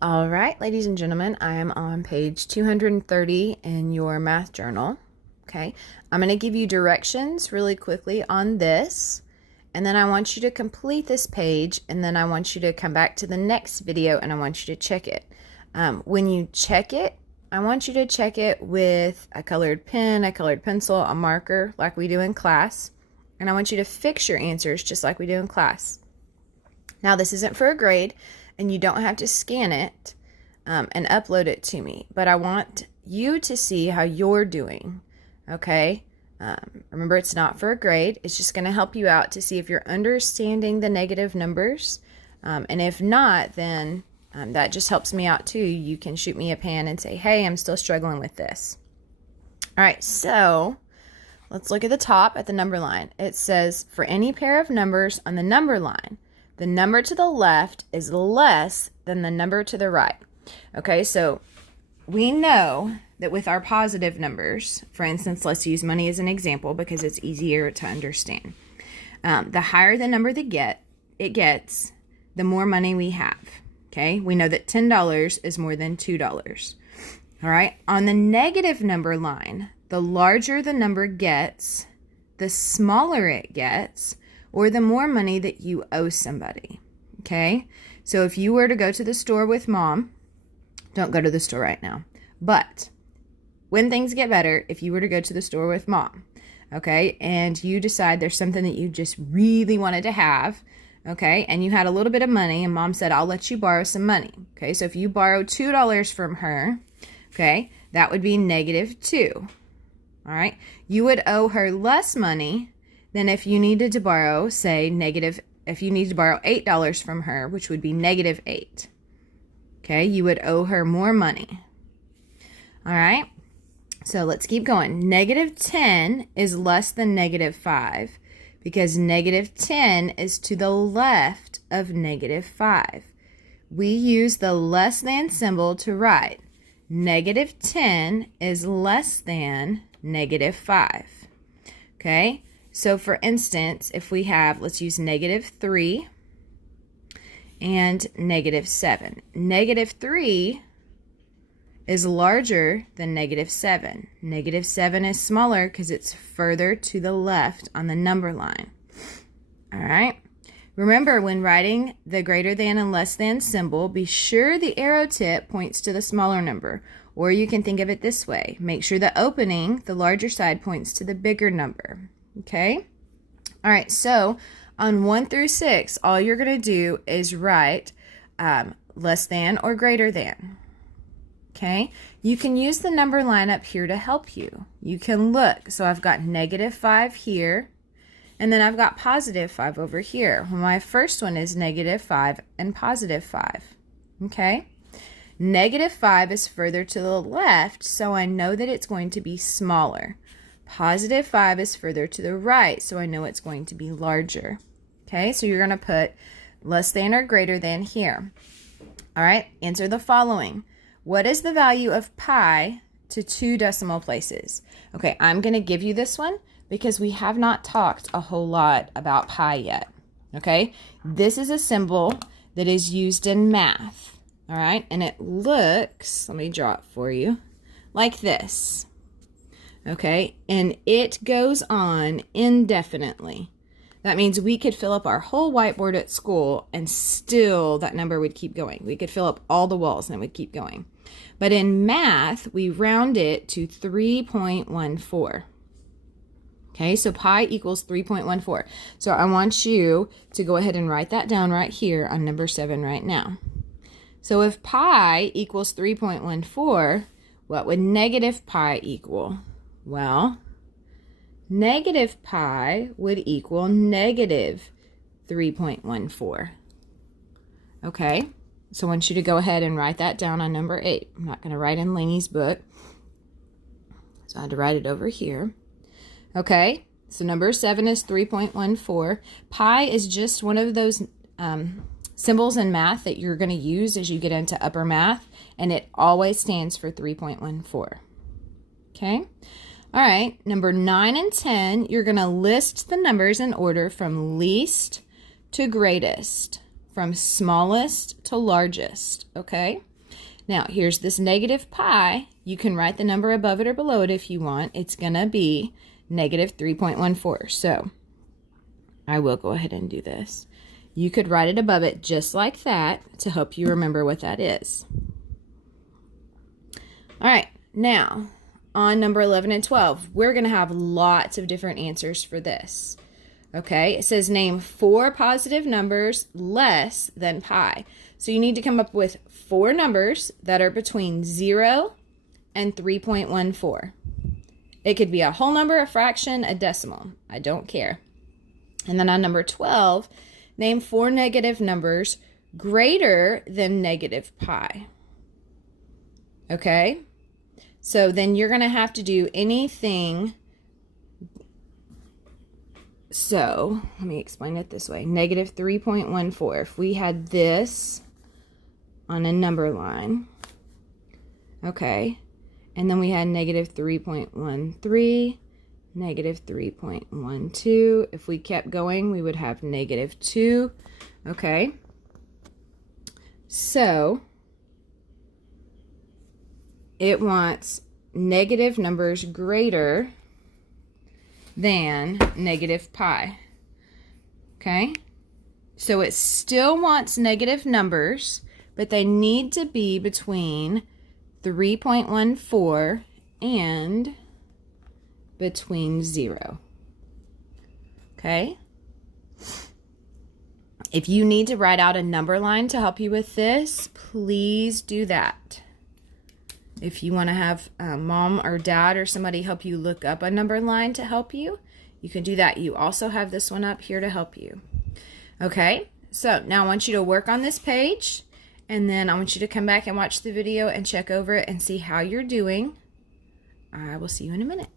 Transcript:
All right, ladies and gentlemen, I am on page 230 in your math journal. Okay, I'm going to give you directions really quickly on this, and then I want you to complete this page, and then I want you to come back to the next video and I want you to check it. When you check it, I want you to check it with a colored pen, a colored pencil, a marker like we do in class, and I want you to fix your answers just like we do in class. Now, this isn't for a grade, and you don't have to scan it and upload it to me, but I want you to see how you're doing, okay? Remember, it's not for a grade. It's just going to help you out to see if you're understanding the negative numbers, and if not, then that just helps me out too. You can shoot me a pan and say, hey, I'm still struggling with this. All right, so let's look at the top at the number line. It says, for any pair of numbers on the number line, the number to the left is less than the number to the right. Okay, so we know that with our positive numbers, for instance, let's use money as an example because it's easier to understand. The higher the number that it gets, the more money we have. Okay, we know that $10 is more than $2. All right, on the negative number line, the larger the number gets, the smaller it gets, or the more money that you owe somebody, okay? So if you were to go to the store with mom, don't go to the store right now, but when things get better, if you were to go to the store with mom, okay, and you decide there's something that you just really wanted to have, okay, and you had a little bit of money, and mom said, I'll let you borrow some money, okay? So if you borrow $2 from her, okay, that would be -2, all right? You would owe her less money than if you needed to borrow, say, if you needed to borrow $8 from her, which would be -8. Okay, you would owe her more money. All right, so let's keep going. -10 is less than -5 because -10 is to the left of -5. We use the less than symbol to write -10 is less than -5. Okay? So for instance, if we have, let's use -3 and -7. -3 is larger than -7. -7 is smaller because it's further to the left on the number line. All right. Remember, when writing the greater than and less than symbol, be sure the arrow tip points to the smaller number. Or you can think of it this way. Make sure the opening, the larger side, points to the bigger number. Okay? All right, so on 1 through 6, all you're going to do is write less than or greater than. Okay? You can use the number line up here to help you. You can look. So I've got -5 here, and then I've got +5 over here. Well, my first one is -5 and +5. Okay? -5 is further to the left, so I know that it's going to be smaller. +5 is further to the right, so I know it's going to be larger. Okay, so you're going to put less than or greater than here. All right, answer the following. What is the value of pi to 2 decimal places? Okay, I'm going to give you this one because we have not talked a whole lot about pi yet. Okay, this is a symbol that is used in math. All right, and it looks, let me draw it for you, like this. Okay, and it goes on indefinitely. That means we could fill up our whole whiteboard at school and still that number would keep going. We could fill up all the walls and it would keep going. But in math, we round it to 3.14. Okay, so pi equals 3.14. So I want you to go ahead and write that down right here on number 7 right now. So if pi equals 3.14, what would -pi equal? Well, -pi would equal -3.14. Okay, so I want you to go ahead and write that down on number 8. I'm not going to write in Lainey's book, so I had to write it over here. Okay, so number 7 is 3.14. Pi is just one of those symbols in math that you're going to use as you get into upper math, and it always stands for 3.14. Okay? All right, number 9 and 10, you're going to list the numbers in order from least to greatest, from smallest to largest, okay? Now, here's this negative pi. You can write the number above it or below it if you want. It's going to be negative 3.14. So I will go ahead and do this. You could write it above it just like that to help you remember what that is. All right, now on number 11 and 12, we're going to have lots of different answers for this. Okay, it says name 4 positive numbers less than pi. So you need to come up with 4 numbers that are between 0 and 3.14. It could be a whole number, a fraction, a decimal. I don't care. And then on number 12, name 4 negative numbers greater than negative pi. Okay, so then you're going to have to do anything. So let me explain it this way. Negative 3.14. If we had this on a number line, okay, and then we had negative 3.13, negative 3.12. If we kept going, we would have negative 2. Okay, so it wants negative numbers greater than negative pi. Okay, so it still wants negative numbers, but they need to be between 3.14 and between 0. Okay, if you need to write out a number line to help you with this, please do that. If you want to have mom or dad or somebody help you look up a number line to help you, you can do that. You also have this one up here to help you. Okay, so now I want you to work on this page, and then I want you to come back and watch the video and check over it and see how you're doing. I will see you in a minute.